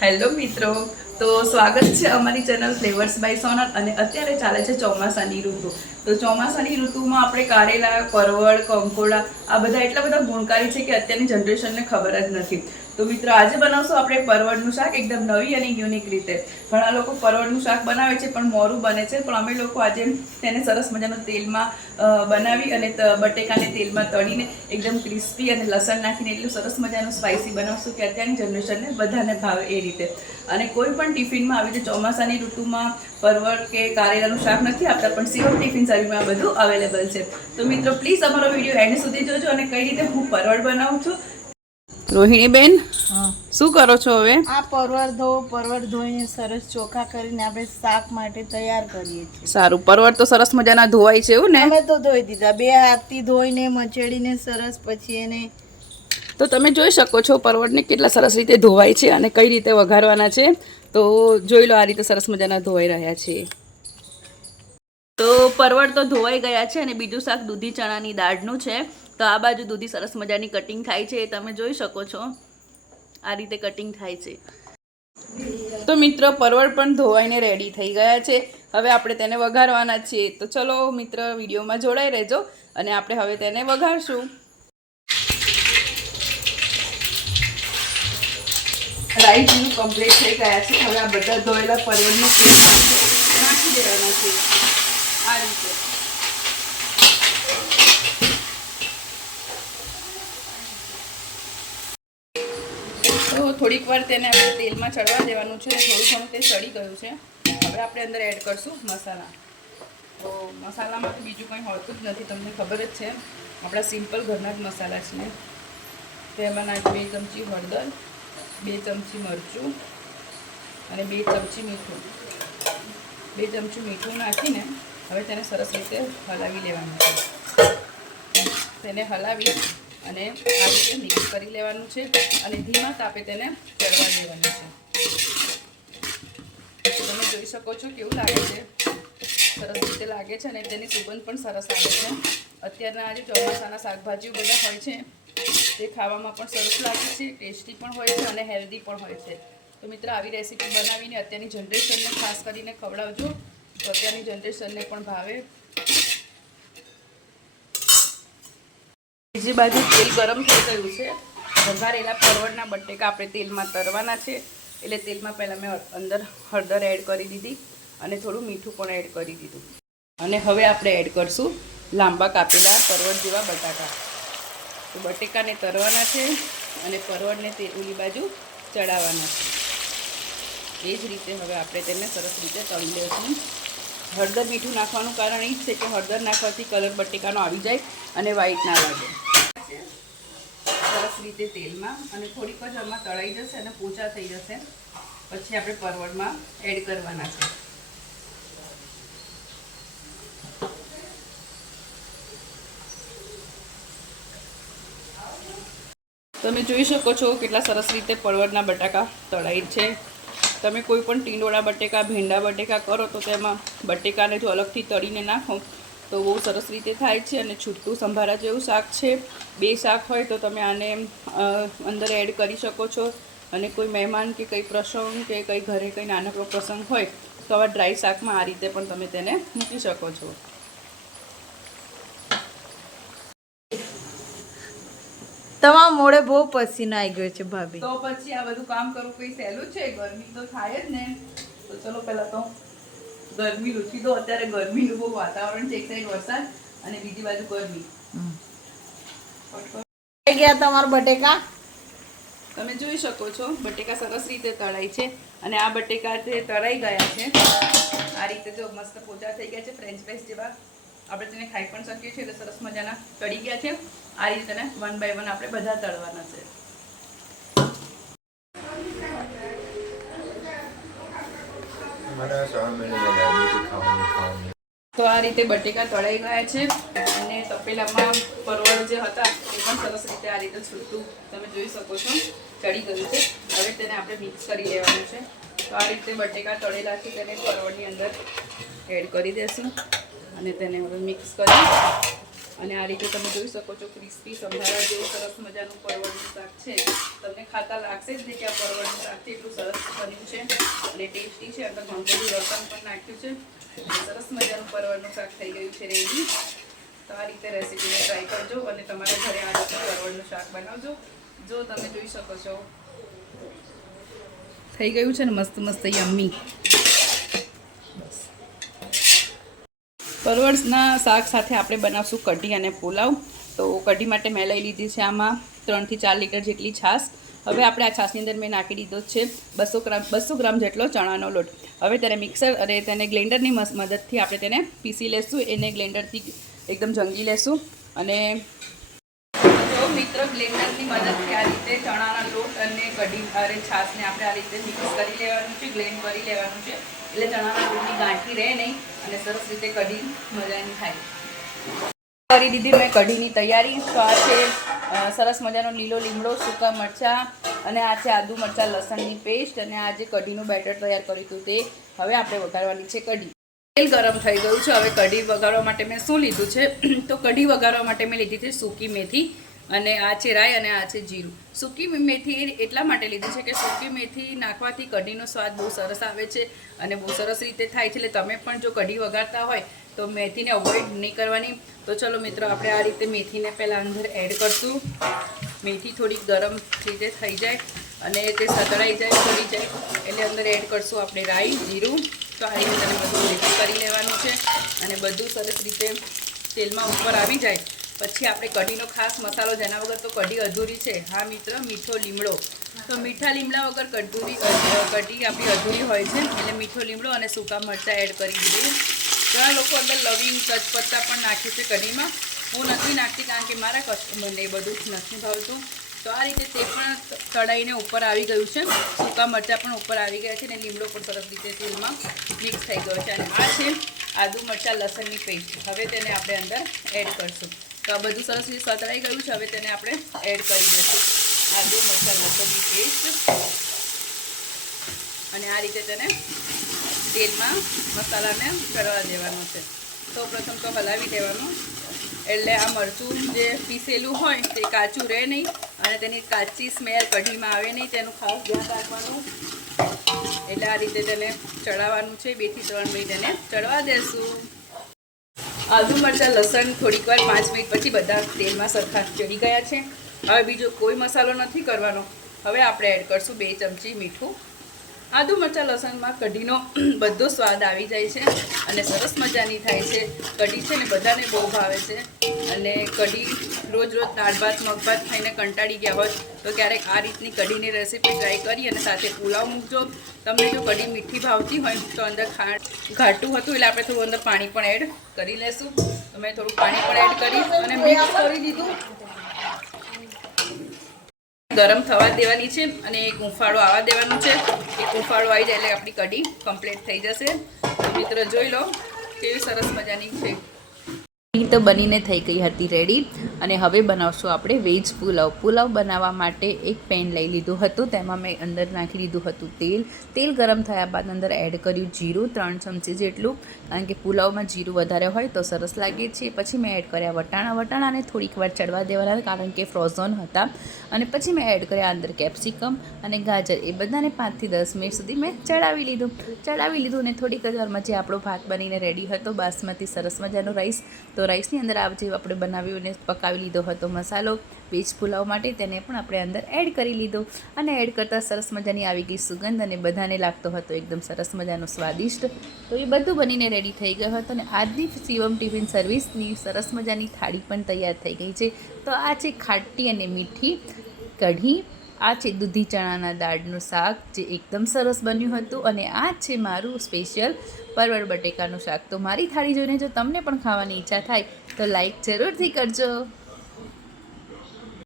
Hello મિત્રો, તો સ્વાગત છે અમારી ચેનલ ફ્લેવર્સ બાય સોનલ. અને અત્યારે ચાલે છે ચોમાસાની ઋતુ. તો ચોમાસાની ઋતુમાં આપણે કારેલા, પરવળ, કંકોડા આ બધા એટલા બધા ગુણકારી છે કે અત્યારની જનરેશનને ખબર જ નથી. તો મિત્રો આજે બનાવશું આપણે પરવળનું શાક એકદમ નવી અને યુનિક રીતે. ઘણા લોકો પરવળનું શાક બનાવે છે પણ મોરું બને છે, પણ અમે લોકો આજે તેને સરસ મજાનું તેલમાં બનાવી અને બટેકાને તેલમાં તળીને એકદમ ક્રિસ્પી અને લસણ નાખીને એટલું સરસ મજાનું સ્પાઇસી બનાવશું કે અત્યારની જનરેશનને બધાને ભાવે એ રીતે. અને કોઈ પણ ટિફિનમાં આવી રીતે ચોમાસાની ઋતુમાં પરવળ કે કારેલાનું શાક નથી આપતા, પણ સિવમ ટિફિન સર્વિસમાં આ બધું અવેલેબલ છે. તો મિત્રો પ્લીઝ અમારો વિડીયો એન્ડ સુધી જોજો અને કઈ રીતે હું પરવળ બનાવું છું. રોહિણી બેન, શું કરો છો હવે? આ પરવળ ધોઈને સરસ ચોખા કરીને આપણે શાક માટે તૈયાર કરીએ છીએ. સારું, પરવળ તો સરસ મજાના ધોવાય છે એવું ને? અમે તો ધોઈ દીધા, 2 હાથથી ધોઈને મચેડીને સરસ. પછી એને તો તમે જોઈ શકો છો પરવળને કેટલા સરસ રીતે ધોવાય છે અને કઈ રીતે વઘારવાના છે. તો જોઈ લો, આ રીતે સરસ મજાના ધોવાઈ રહ્યા છે. તો પરવળ તો ધોવાઈ ગયા છે અને બીજું શાક દૂધી ચણાની દાળનું છે. તો આ બાજુ દૂધી સરસ મજાની કટિંગ થાય છે, એ તમે જોઈ શકો છો. આ રીતે કટિંગ થાય છે. તો મિત્રો પરવળ પણ ધોવાઈને રેડી થઈ ગયા છે. હવે આપણે તેને વઘારવાના છીએ. તો ચલો મિત્ર, વિડીયોમાં જોડાઈ રહેજો અને આપણે હવે તેને વઘારશું. રાઈ જીરું કમ્પ્લીટ થઈ ગયા છે. હવે આ બધા ધોયેલા પરવળનું પેસ્ટ નાખી દેવાના છે આ રીતે. તો થોડીક વાર તેને આપણે તેલમાં ચડવા દેવાનું છે. થોડું ઘણું તે ચડી ગયું છે. હવે આપણે અંદર એડ કરશું મસાલા. તો મસાલામાં તો બીજું કંઈ હોતું જ નથી, તમને ખબર જ છે. આપણા સિમ્પલ ઘરના જ મસાલા છે. તેમાં નાખ 2 ચમચી હળદર, 2 ચમચી મરચું અને 2 ચમચી મીઠું. 2 ચમચી મીઠું નાખીને હવે તેને સરસ રીતે હલાવી લેવાનું છે. તેને હલાવી અને આ રીતે મિક્સ કરી લેવાનું છે અને ધીમા તાપે તેને ચડવા દેવાનું છે. તમે જોઈ શકો છો કેવું લાગે છે. સરસ રીતે લાગે છે અને તેની સુગંધ પણ સરસ આવે છે. અત્યારના આજે ચોમાસાના શાકભાજીઓ બધા હોય છે, તે ખાવામાં પણ સરસ લાગે છે, ટેસ્ટી પણ હોય છે અને હેલ્ધી પણ હોય છે. તો મિત્રો, આવી રેસીપી બનાવીને અત્યારની જનરેશનને ખાસ કરીને ખવડાવજો, તો અત્યારની જનરેશનને પણ ભાવે. બીજી બાજુ તેલ ગરમ થઈ ગયું છે. વઘારેલા પરવળના બટેકા આપણે તેલમાં તરવાના છે. એટલે તેલમાં પહેલાં મેં અંદર હળદર એડ કરી દીધી અને થોડું મીઠું પણ એડ કરી દીધું. અને હવે આપણે એડ કરશું લાંબા કાપેલા પરવળ જેવા બટાકા. તો બટેકાને તરવાના છે અને પરવળને ઓલી બાજુ ચડાવવાના છે. એ જ રીતે હવે આપણે તેને સરસ રીતે તળી લઈશું. હળદર મીઠું નાખવાનું કારણ એ જ છે કે હળદર નાખવાથી કલર બટેકાનો આવી જાય અને વ્હાઈટ ના લાગે. સરસ રીતે તેલમાં અને થોડીક જ આમાં તળાઈ જશે અને પોચા થઈ જશે પછી આપણે પરવળમાં એડ કરવાના છે. તમે જોઈ શકો છો કેટલા સરસ રીતે પરવળના બટાકા તળાઈ છે. તમે કોઈ પણ ટીંડોળા બટેકા, ભીંડા બટેકા કરો તો તેમાં બટેકાને જો અલગથી તળીને નાખો તો બહુ સરસ રીતે થાય છે અને છૂટું સંભારા જેવું શાક છે. 2 શાક હોય તો તમે આને અંદર એડ કરી શકો છો. અને કોઈ મહેમાન કે કંઈ પ્રસંગ કે કંઈ ઘરે કંઈ નાનકડો પ્રસંગ હોય તો આવા ડ્રાય શાકમાં આ રીતે પણ તમે તેને મૂકી શકો છો. તમારા મોઢે બહુ પસીનો આવી ગયો છે ભાભી. તો પછી આ બધું કામ કરવું કંઈ સહેલું છે? ગરમી તો થાય જ ને. તો ચલો પહેલાં તો ગરમી લૂછી દો. અત્યારે ગરમીનું બહુ વાતાવરણ છે. એક સાઈડ વરસાદ અને બીજી બાજુ ગરમી. થઈ ગયા તમારા બટેકા? તમે જોઈ શકો છો બટેકા સરસ રીતે તળાય છે અને આ બટેકા તે તળાઈ ગયા છે. આ રીતે જો મસ્ત પોચા થઈ ગયા છે, ફ્રેન્ચ ફ્રાઈસ જેવા. આપણે તેને ખાઈ પણ શકીએ છીએ. એટલે સરસ મજાના તળી ગયા છે. આ રીતે તેને 1 બાય 1 આપણે બધા તળવાના છે. તો આ રીતે બટેકા તળાઈ ગયા છે અને તપેલામાં પરવળ જે હતા એ પણ સરસ રીતે આ રીતે છૂટું તમે જોઈ શકો છો ચડી ગયું છે. હવે તેને આપણે મિક્સ કરી લેવાનું છે. તો આ રીતે બટેકા તળેલા છે તેને પરવળની અંદર એડ કરી દેશું અને તેને હવે મિક્સ કરી અને આ રીતે તમે જોઈ શકો છો ક્રિસ્પી સંભારા જેવું સરસ મજાનું પરવળનું શાક છે. તમને ખાતા લાગશે જ નહીં કે આ પરવળનું શાક છે, એટલું સરસ બન્યું છે અને ટેસ્ટી છે. અંદર ઘણું બધું લસણ પણ નાખ્યું છે. સરસ મજાનું પરવળનું શાક થઈ ગયું છે રેડી. તો આ રીતે રેસીપીને ટ્રાય કરજો અને તમારા ઘરે આ રીતે પરવળનું શાક બનાવજો. જો તમે જોઈ શકો છો થઈ ગયું છે ને મસ્ત મસ્ત યમ્મી. પરવળના શાક સાથે આપણે બનાવશું કઢી અને પુલાવ. તો કઢી માટે મેં લઈ લીધી છે આમાં 3 થી 4 લીટર જેટલી છાશ. હવે આપણે આ છાશની અંદર મેં નાખી દીધો છે 200 ગ્રામ જેટલો ચણાનો લોટ. હવે તેને મિક્સર અને તેને ગ્લેન્ડરની મદદથી આપણે તેને પીસી લેશું. એને ગ્લેન્ડરથી એકદમ જંગી લેશું. અને જો મિત્ર ગ્લેન્ડરની મદદથી આ રીતે ચણાના લોટ અને કઢી અને છાશને આપણે આ રીતે મિક્સ કરી લેવાનું છે, ગ્લેન્ડ કરી લેવાનું છે. એટલે ચણાના લોટની ગાંઠી રહે નહીં અને સરસ રીતે કઢી મજાની થાય. કરી દીધી મેં કઢીની તૈયારી. તો આ છે સરસ મજાનો લીલો લીમડો, સૂકા મરચાં અને આ છે આદુ મરચાં લસણની પેસ્ટ અને આ જે કઢીનું બેટર તૈયાર કર્યું હતું તે. હવે આપણે વઘારવાની છે કઢી. તેલ ગરમ થઈ ગયું છે. હવે કઢી વઘારવા માટે મેં શું લીધું છે તો કઢી વઘારવા માટે મેં લીધી છે સૂકી મેથી અને આ છે રાઈ અને આ છે જીરું. સૂકી મેથી એટલા માટે લીધી છે કે સૂકી મેથી નાખવાથી કઢીનો સ્વાદ બહુ સરસ આવે છે અને બહુ સરસ રીતે થાય છે. એટલે તમે પણ જો કઢી વઘારતા હોય તો મેથીને અવોઇડ નહીં કરવાની. તો ચલો મિત્રો આપણે આ રીતે મેથીને પહેલાં અંદર એડ કરશું. મેથી થોડીક ગરમ રીતે થઈ જાય અને તે સતળાઈ જાય, ચડી જાય એટલે અંદર એડ કરશું આપણે રાઈ, જીરું. તો આ રીતે તેને બધું મિક્સ કરી લેવાનું છે અને બધું સરસ રીતે તેલમાં ઉપર આવી જાય પછી આપણે કઢીનો ખાસ મસાલો, જેના વગર તો કઢી અધૂરી છે. હા મિત્ર, મીઠો લીમડો. તો મીઠા લીમડા વગર કઢી આપણી અધૂરી હોય છે. એટલે મીઠો લીમડો અને સૂકા મરચાં એડ કરી દીધું. ઘણા લોકો અંદર લવિંગ, તજપત્તા પણ નાખે છે કઢીમાં. હું નથી નાખતી કારણ કે મારા કસ્ટમરને એ બધું જ નથી ભાવતું. તો આ રીતે તે પણ તળાઈને ઉપર આવી ગયું છે. સૂકા મરચાં પણ ઉપર આવી ગયા છે અને લીમડો પણ સરસ રીતે તેલમાં મિક્સ થઈ ગયો છે. અને આ છે આદુ મરચાં લસણની પેસ્ટ. હવે તેને આપણે અંદર એડ કરશું. તો આ બધું સરસ રીતે સતળાઈ ગયું છે. હવે તેને આપણે એડ કરી દઈશું આદુ મરચાં લસણની પેસ્ટ અને આ રીતે તેને તેલમાં મસાલાને ચડવા દેવાનો છે. તો પ્રથમ તો હલાવી દેવાનું એટલે આ મરચું જે પીસેલું હોય તે કાચું રહે નહીં અને તેની કાચી સ્મેલ કઢીમાં આવે નહીં, તેનું ખાસ ધ્યાન રાખવાનું. એટલે આ રીતે તેને ચડાવવાનું છે. 2 થી 3 મિનિટ તેને ચડવા દેશું. આદુ મરચાં લસણ થોડીક વાર 5 મિનિટ પછી બધા તેલમાં સરખા ચડી ગયા છે. હવે બીજો કોઈ મસાલો નથી કરવાનો. હવે આપણે એડ કરશું 2 ચમચી મીઠું. આદુ મરચાં લસણમાં કઢીનો બધો સ્વાદ આવી જાય છે અને સરસ મજાની થાય છે. કઢી છે ને બધાને બહુ ભાવે છે અને કઢી રોજ દાળ ભાત, મગ ભાત ખાઈને કંટાળી ગયા હોય તો ક્યારેક આ રીતની કઢીની રેસીપી ટ્રાય કરી અને સાથે પુલાવ મૂકજો. તમને જો કઢી મીઠી ભાવતી હોય તો અંદર ઘાટું હતું એટલે આપણે થોડું અંદર પાણી પણ એડ કરી લેશું. તો મેં થોડું પાણી પણ એડ કરી અને મિક્સ કરી દીધું. ગરમ થવા દેવાની છે અને એક ઉફાળો આવવા દેવાનું છે. એક ઉફાળો આવી જાય એટલે આપણી કઢી કમ્પ્લીટ થઈ જશે. તો મિત્રો જોઈ લો કેવી સરસ મજાની છે. તો બનીને થઈ ગઈ હતી રેડી. અને હવે બનાવશું આપણે વેજ પુલાવ. પુલાવ બનાવવા માટે એક પેન લઈ લીધું હતું. તેમાં મેં અંદર નાખી દીધું હતું તેલ. તેલ ગરમ થયા બાદ અંદર એડ કર્યું જીરું 3 ચમચી જેટલું, કારણ કે પુલાવમાં જીરું વધારે હોય તો સરસ લાગે છે. પછી મેં એડ કર્યા વટાણાને થોડીક વાર ચડવા દેવાના કારણ કે ફ્રોઝન હતા. અને પછી મેં એડ કર્યા અંદર કેપ્સિકમ અને ગાજર. એ બધાને 5 થી 10 મિનિટ સુધી મેં ચડાવી લીધું અને થોડીક જ વારમાં જે આપણો ભાત બનીને રેડી હતો બાસમતી સરસ મજાનો રાઈસ. તો રાઈસની અંદર આ જે આપણે બનાવ્યું અને પકાવી લીધો હતો મસાલો વેજ પુલાવ માટે, તેને પણ આપણે અંદર એડ કરી લીધો અને એડ કરતાં સરસ મજાની આવી ગઈ સુગંધ અને બધાને લાગતો હતો એકદમ સરસ મજાનો સ્વાદિષ્ટ. તો એ બધું બનીને રેડી થઈ ગયો હતો અને આજની શિવમ ટિફિન સર્વિસની સરસ મજાની થાળી પણ તૈયાર થઈ ગઈ છે. તો આ છે ખાટી અને મીઠી કઢી, આ છે દૂધી ચણાના દાળનું શાક જે એકદમ સરસ બન્યું હતું અને આ છે મારું સ્પેશિયલ પરવળ બટેકાનું શાક. તો મારી થાળી જોઈને જો તમને પણ ખાવાની ઈચ્છા થાય તો લાઈક જરૂરથી કરજો.